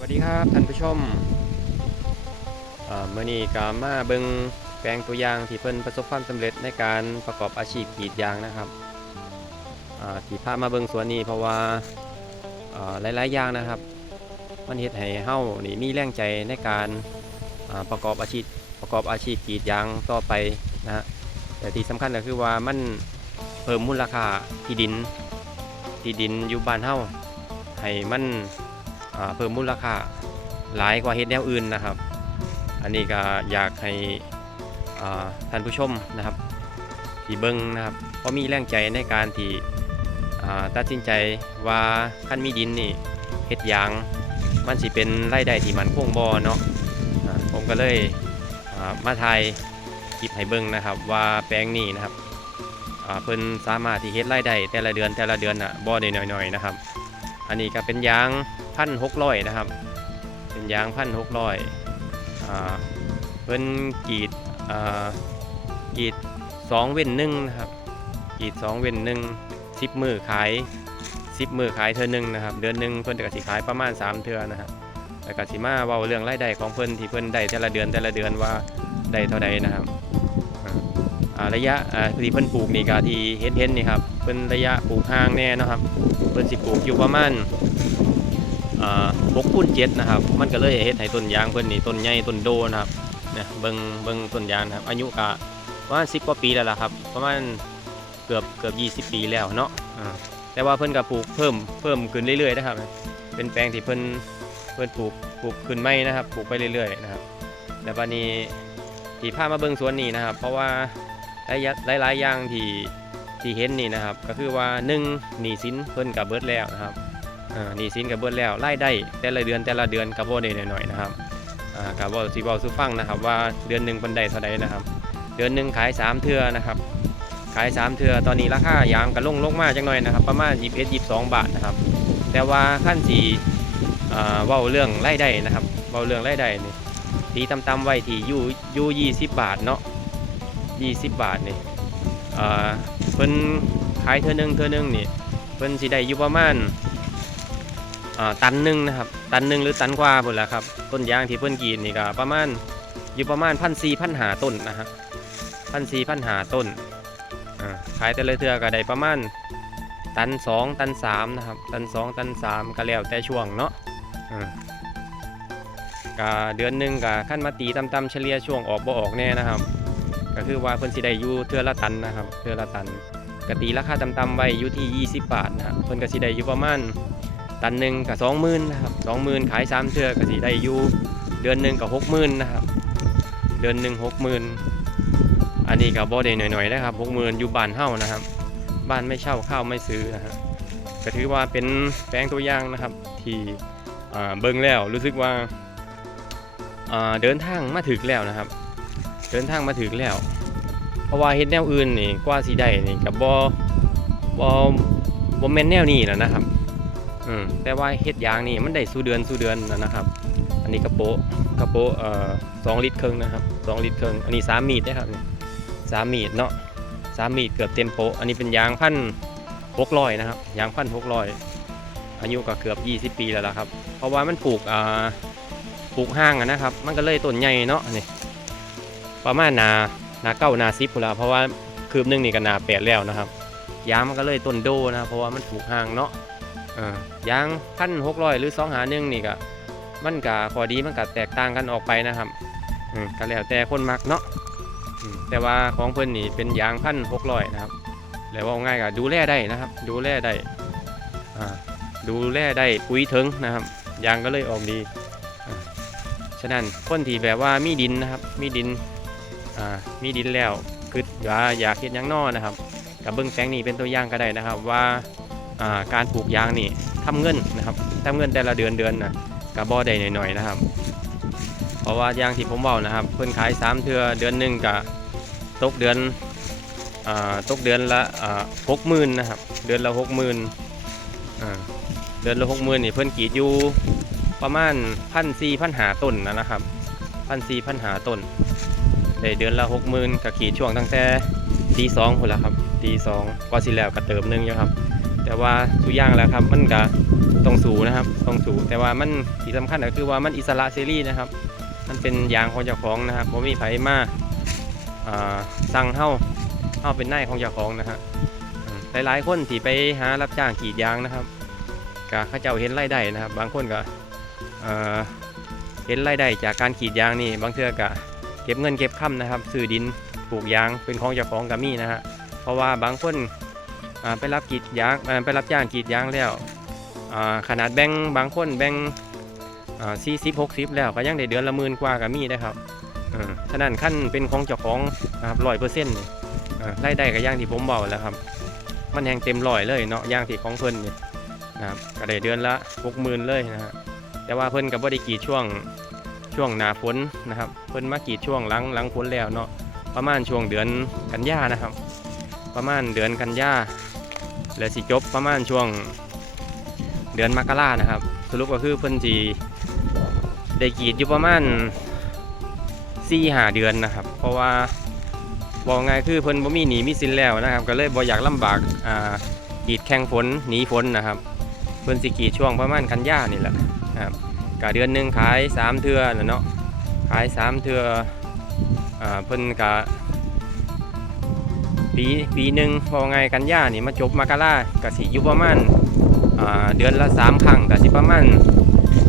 สวัสดีครับท่านผู้ชมเมื่อนี้ก็มาเบิงแปลงตัวอย่างที่เพิ่นประสบความสำเร็จในการประกอบอาชีพกรีดยางนะครับที่พามาเบิงสวนนี้เพราะว่าหลายๆอย่างนะครับ มันเฮ็ดให้เฮานี่มีแรงใจในการประกอบอาชีพประกอบอาชีพกรีดยางต่อไปนะฮะแต่ที่สำคัญก็คือว่ามันเพิ่มมูลค่าที่ดินที่ดินอยู่บ้านเฮาให้มัน เพิ่มมูลค่าหลายกว่าเฮ็ดแนวอื่นนะครับ อันนี้ก็อยากให้ท่านผู้ชมนะครับ ที่เบิ้งนะครับเพราะมีแรงใจในการที่ตัดสินใจว่าขั้นมีดินนี่เฮ็ดยาง มันสิเป็นรายได้ที่มันคงบ่เนาะผมก็เลยมาถ่ายคลิปให้เบิ้งนะครับ ว่าแปลงนี้นะครับเพิ่นสามารถที่เฮ็ดรายได้แต่ละเดือนแต่ละเดือนน่ะบ่ได้หน้อยๆนะครับ อันนี้ก็เป็นยาง พันหกร้อยนะครับ เป็นยางพันหกร้อยอ่าเพิ่นกีดอ่ากีดสองเว้นหนึ่งนะครับกีดสองเว้นหนึ่งสิบมือขายสิบมือขายเทือหนึ่งนะครับ เดือนหนึ่งเพิ่นก็สิขายประมาณสามเทือนะครับแล้วก็สิมาเว้าเรื่องรายได้ของเพิ่นที่เพิ่นได้แต่ละเดือนแต่ละเดือนว่าได้เท่าใดนะครับอ่าระยะอ่าที่เพิ่นปลูกนี่ก็ที่เห็นเห็นๆนี่ครับเพิ่นระยะปลูกห่างแน่นะครับเพิ่นสิปลูกอยู่ประมาณ หกคูณเจ็ดนะครับ มันก็เลยเฮ็ดให้ต้นยางเพิ่นนี่ต้นใหญ่ต้นโดนะครับเนี่ยเบิงเบิงต้นยางนะครับ อายุก็ประมาณ10กว่าปีแล้วล่ะครับประมาณเกือบเกือบ20ปีแล้วเนาะแต่ว่าเพิ่นก็ปลูกเพิ่มเพิ่มขึ้นเรื่อยๆนะครับ เป็นแปลงที่เพิ่นเพิ่นปลูกปลูกขึ้นไม่นะครับ ปลูกไปเรื่อยๆนะครับแล้วบัดนี้ที่พามาเบิงสวนนี้นะครับ เพราะว่าหลายหลายอย่างที่ที่เห็นนี่นะครับ ก็คือว่าหนึ่งหนี้สินเพิ่นกับเบิดแล้วนะครับ อ่านี้สินกับเบิดแล้วรายได้แต่ละเดือนแต่ละเดือนกับโบ่ได้หน่อยๆนะครับอ่ากับว่าสิเว้าสู่ฟังนะครับ ว่าเดือนหนึ่งเพิ่นได้เท่าใดนะครับ เดือนหนึ่งขายสามเทื่อนะครับ ขายสามเทื่อตอนนี้ราคายางก็ลงลงมาจังหน่อยนะครับ ประมาณ21 22 บาทนะครับ แต่ว่าขั้นสี่เว้าเรื่องรายได้นะครับเว้าเรื่องรายได้นี่ตีต่ำๆไว้ที่อยู่ยู่20บาทเนาะ20บาทนี่เพิ่นขายเทื่อหนึงเทื่อหนึงนี่เพิ่นสิได้อยู่ประมาณ ตันหนึ่งนะครับ ตันหนึ่งหรือตันกว่าพุ่นแหละครับ ต้นยางที่เพิ่นกรีดนี่ก็ประมาณอยู่ประมาณพันสี่พันหาต้นนะฮะพันสี่พันหาต้นขายแต่ละเทื่อก็ได้ประมาณตันสองตันสามนะครับ ตันสองตันสามก็แล้วแต่ช่วงเนาะก็เดือนหนึ่งก็ขั้นมาตีตำๆเฉลี่ยช่วงออกบ่ออกแน่นะครับ ก็คือว่าเพิ่นสิได้อยู่เทือละตันนะครับเทือละตันกตีราคาต่ำๆไว้อยู่ที่ 20 บาทนะครับเพิ่นก็สิได้อยู่ประมาณ ตันหนึ่งกับ20,000นนะครับ20,000ขาย3เทื่อก็สิได้อยู่เดือนหนึ่งกับ60,000นนะครับ เดือนหนึ่ง60,000อันนี้ก็บ่ได้หน่อยๆนะครับ60,000อยู่บ้านเฮานะครับ บ้านไม่เช่าข้าวไม่ซื้อนะฮะก็ถือว่าเป็นแปลงตัวอย่างนะครับ ที่เบิ่งแล้วรู้สึกว่าเดินทางมาถึกแล้วนะครับ เดินทางมาถึงแล้ว เพราะว่าเฮ็ดแนวอื่นนี่กว่าสิได้นี่กับบ่บ่บ่แม่นแนวนี้แล้วนะครับ อืมแต่ว่าเฮ็ดยางนี่มันได้สู่เดือนสู่เดือนนะครับ อันนี้กระโปะกระโปะเอ่อสองลิตรครึ่งนะครับสองลิตรครึ่งอันนี้สามมีดนะครับนี่สามมีดเนาะสามมีดเกือบเต็มโปะอันนี้เป็นยางพันหกร้อยนะครับยางพันหกร้อยอายุก็เกือบ 20 ปีแล้วล่ะครับ เพราะว่ามันปลูกอ่าปลูกห้างนะครับ มันก็เลยต้นใหญ่เนาะนี่ประมาณนานาเก้านาซิปพุ่นละเพราะว่าคืบหนึงนี่ก็นาแปดแล้วนะครับยางมันก็เลยต้นโดนะครับเพราะว่ามันถูกห่างเนาะ อ่ายางพันหกร้อยหรือสองหาหนึ่งนี่ก็มันก็พอดีมันก็แตกต่างกันออกไปนะครับอืมก็แล้วแต่คนมักเนาะอืมแต่ว่าของเพิ่นนี่เป็นยางพันหกร้อยนะครับแล้วว่าง่ายก็ดูแลได้นะครับ ดูแลได้อ่าดูแลได้ปุ๋ยถึงนะครับยางก็เลยออกดีอ่าฉะนั้นคนที่แบบว่ามีดินนะครับ มีดินอ่ามีดินแล้วคือว่าอยากเห็นยังนอนะครับกับเบิ้งแปลงนี้เป็นตัวอย่างก็ได้นะครับว่า การปลูกยางนี่ทำเงินนะครับทำเงินแต่ละเดือนเดือนนะกับบ่อได้หน่อยๆนะครับ เพราะว่ายางที่ผมบอกนะครับ เพิ่นขาย3เทือเดือนหนึ่งกับตกเดือนอตกเดือนละหกหมื่นนะครับ เดือนละหกหมื่นเดือนละหกหมื่นนี่เพิ่นกีดอยู่ประมาณพันสี่พันหาต้นนะนะครับพันสี่พันหาต้นได้เดือนละหกหมื่นกับขีดช่วงตั้งแต่ตีสองคนละครับตีสองก็สิแล้วก็เติมหนึงอยู่ครับ แต่ว่าทุกอย่างแล้วครับ มันก็ต้องสูนะครับต้องสูแต่ว่ามันที่สำคัญก็คือว่ามันอิสระเสรีนะครับ มันเป็นยางของเจ้าของนะครับผมมีไผมาอ่าสั่งเฮาเฮาเป็นนายของเจ้าของนะฮะอืมหลายๆคนที่ไปหารับจ้างกรีดยางนะครับก็เขาเจ้าเห็นรายได้นะครับ บางคนก็เห็นรายได้จากการกรีดยางนี่บางเทื่อก็เก็บเงินเก็บค่ำนะครับซื้อดินปลูกยางเป็นของเจ้าของก็มีนะฮะเพราะว่าบางคน อ่าไปรับกีดยางอ่าไปรับจ้างกีดยางแล้วอ่าขนาดแบ่งบางคนแบ่งสี่สิบหกสิบแล้วก็ยังได้เดือนละหมื่นกว่าก็มีนะครับเออฉะนั้นขั้นเป็นของเจ้าของนะครับร้อยเปอร์เซ็นต์รายได้ก็อย่างที่ผมบอกแล้วครับ มันแหงเต็มร้อยเลยเนาะย่างที่ของเพิ่นนี่นะครับก็ได้เดือนละหกหมื่นเลยนะฮะแต่ว่าเพิ่นกับบ่ได้กีดช่วงช่วงหนาฝนนะครับเพิ่นมากีดช่วงหลังหลังฝนแล้วเนาะประมาณช่วงเดือนกันยานะครับ ประมาณเดือนกันยา แล้วสิจบประมาณช่วงเดือนมกรานะครับ สรุปก็คือเพิ่นจีได้กรีดอยู่ประมาณสี่หาเดือนนะครับ เพราะว่าบอกไงายคือเพิ่นบ่มีหนีมีสินแล้วนะครับ ก็เลยบ่อยากลำบากอ่ากรีดแข่งฝนหนีฝนนะครับ เพิ่นสิกรีดช่วงประมาณกันยานี่แหละครับกะเดือนหนึ่งขายสามเทื่อนะเนาะขายสามเทื่ออ่าเพิ่นกะ ปีปีหนึ่งพอไงกันย่านี่มาจบมากรากะสิยู่ประมาณเดือนละสามครั้งกะสิประมาณ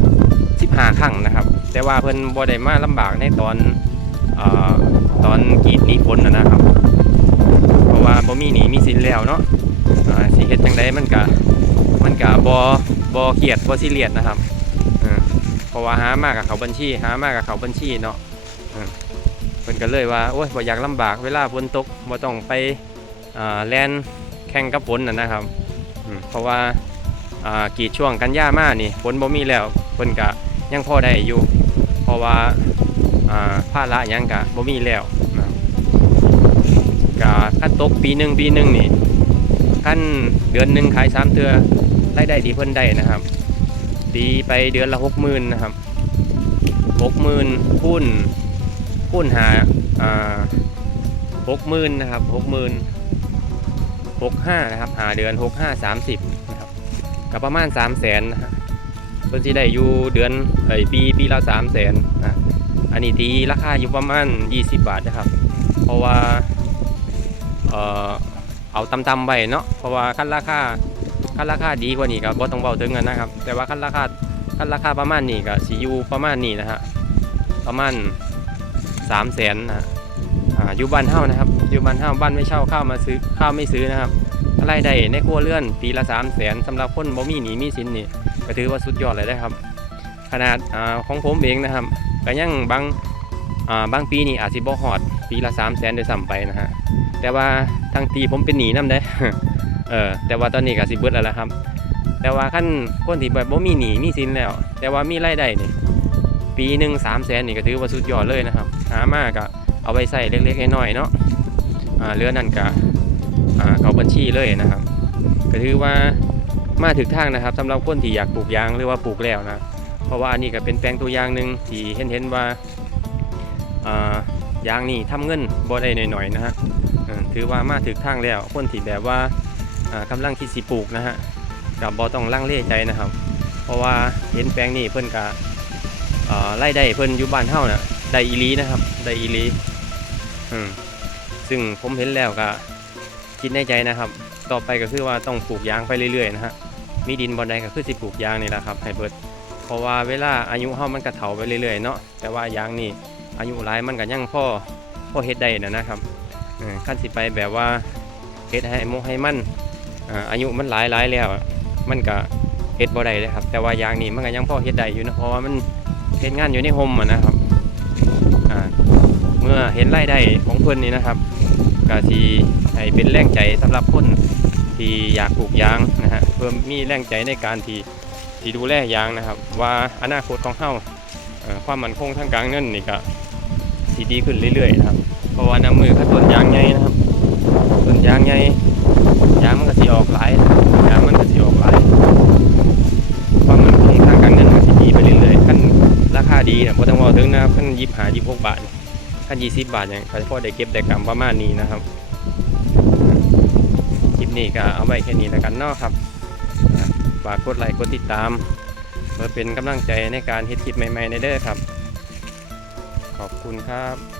15ครั้งนะครับ แต่ว่าเพิ่นบ่ได้มาลำบากในตอนอตอนกีดหนีฝนนะนะครับ เพราะว่าบ่มีหนีมีสินแล้วเนาะสิเฮ็ดจังไดมันก็มันก็บ่บ่เครียดบ่ซีเรียสนะครับเพราะว่าหามากกับเขาบัญชีหามากกับเขาบัญชีเนาะ พิ่นก็เลยว่าโอ้ยบ่อยากลำบากเวลาฝนตกบ่ต้องไปอ่าแล่นแข่งกับฝนน่ะนะครับเพราะว่าอ่ากรีดช่วงกันยามานี่ฝนบ่มีแล้วเพิ่นก็ยังพอได้อยู่ เพราะว่าอ่าภาระยังกะบ่มีแล้วกับกะขั้นตกปีหนึ่งปีหนึ่งนี่ขั้นเดือนหนึ่งขายสามเทือรายได้ที่เพิ่นได้นะครับตีไปเดือนละหกหมื่นนะครับหกหมื่นคูณ คูณหาหกหมื่นนะครับหกหมื่นหกห้านะครับหาเดือนหกห้าสามสิบนะครับกับประมาณสามแสนนะฮะเพิ่นสิได้อยู่เดือนเอ้ยปีปีละสามแสนอะอันนี้ตีราคาอยู่ประมาณ20บบาทนะครับ เพราะว่าเอ่อเอาตำๆไว้เนาะเพราะว่าขั้นราคาขั้นราคาดีกว่านี้ก็บ่ต้องเบาถึงกันนะครับ แต่ว่าขั้นราคาขั้นราคาประมาณนี้ก็สิอยู่ประมาณนี้นะฮะประมาณ 3 0 0แสนนะอ่าอยู่บ้านเฮานะครับอยู่บ้านเฮาบ้านไม่เช่าข้าวมาซื้อข้าวไม่ซื้อนะครับรายได้ในครัวเรือนปีละ3 0 0แสนสำหรับคนบ่มีหนีมีสินนี่ก็ถือว่าสุดยอดเลยนะครับ ขนาดอาของผมเองนะครับก็ยังบางอ่าบางปีนี่อาจสิบ่ฮอด ปีละ3 0 0แสนโดยซ้ำไปนะฮะแต่ว่าทางตีผมเป็นหนีนํได้เออแต่ว่าตอนนี้ก็สิเบิดแล้วละครับ แต่ว่าขั้นคนที่แบบบ่มีหนีมีสินแล้ว แต่ว่ามีรายได้นี่ปีหนึ่งสามแสนนี่ก็ถือว่าสุดยอดเลยนะครับ หามากก็เอาไปใส่เล็กๆน้อยๆเนาะอ่าเรือนั่นก็อ่าเขาบัญชีเลยนะครับ ก็ถือว่ามาถึงทางนะครับสำหรับคนที่อยากปลูกยางหรือว่าปลูกแล้วนะ เพราะว่าอันนี้ก็เป็นแปลงตัวอย่างหนึ่งที่เห็นเห็นว่าอ่ายางนี่ทำเงินบ่ได้หน่อยๆนะฮะถือว่ามาถึงทางแล้ว คนที่แบบว่าอ่ากำลังคิดสิปลูกนะฮะกับบ่ต้องลังเลใจนะครับ เพราะว่าเห็นแปลงนี่เพิ่นก็อ่าไล่ได้เพิ่นอยู่บ้านเฮาน่ะ ได้อีหลีนะครับได้อีหลีอืมซึ่งผมเห็นแล้วก็คิดในใจนะครับ ต่อไปก็คือว่าต้องปลูกยางไปเรื่อยๆนะฮะมีดินบอนใดก็คือสิปลูกยางนี่แหละครับให้เบิดเพราะว่าเวลาอายุเฮามันก็เฒ่าไปเรื่อยๆเนาะแต่ว่ายางนี่อายุหลายมันก็ยังพ่อพ่อเฮ็ดได้นะนะครับเออขั้นสิไปแบบว่าเฮ็ดให้หมกให้มันอ่าอายุมันหลายหลายแล้วอะมันก็เฮ็ดบ่ได้เลยครับ แต่ว่ายางนี่มันก็ยังพ่อเฮ็ดได้อยู่นะเพราะว่ามันเฮ็ดงานอยู่ในโฮมอะนะครับอ่าเมื่อเห็นรายได้ของเพิ่อนนี่นะครับก็สิให้เป็นแรงใจสำหรับคนที่อยากปลูกยางนะฮะเพิ่มมีแรงใจในการที่ที่ดูแลยางนะครับ ว่าอนาคตของเฮาความมั่นคงทางการเงินนี่ก็ที่ดีขึ้นเรื่อยๆนะครับ เพราะว่าน้ำมือเขาต้นยางใหญ่นะครับต้นยางใหญ่ยางมันก็สิออกหลายยางมันก็สิออกหลายความมั่นคงทางการเงินก็สิดีไปเรื่อยๆขั้นราคาดีนะบ่ต้องว่าถึงนะครับขั้นยี่ห้ายี่หกบาท ขั้นยี่สิบบาทเนี่ยก็พอได้เก็บได้กำประมาณนี้นะครับคลิปนี้ก็เอาไว้แค่นี้แล้วกันเนาะครับฝากกดไลค์กดติดตามเพื่อเป็นกำลังใจในการเฮ็ดคลิปใหม่ๆในเด้อครับ ขอบคุณครับ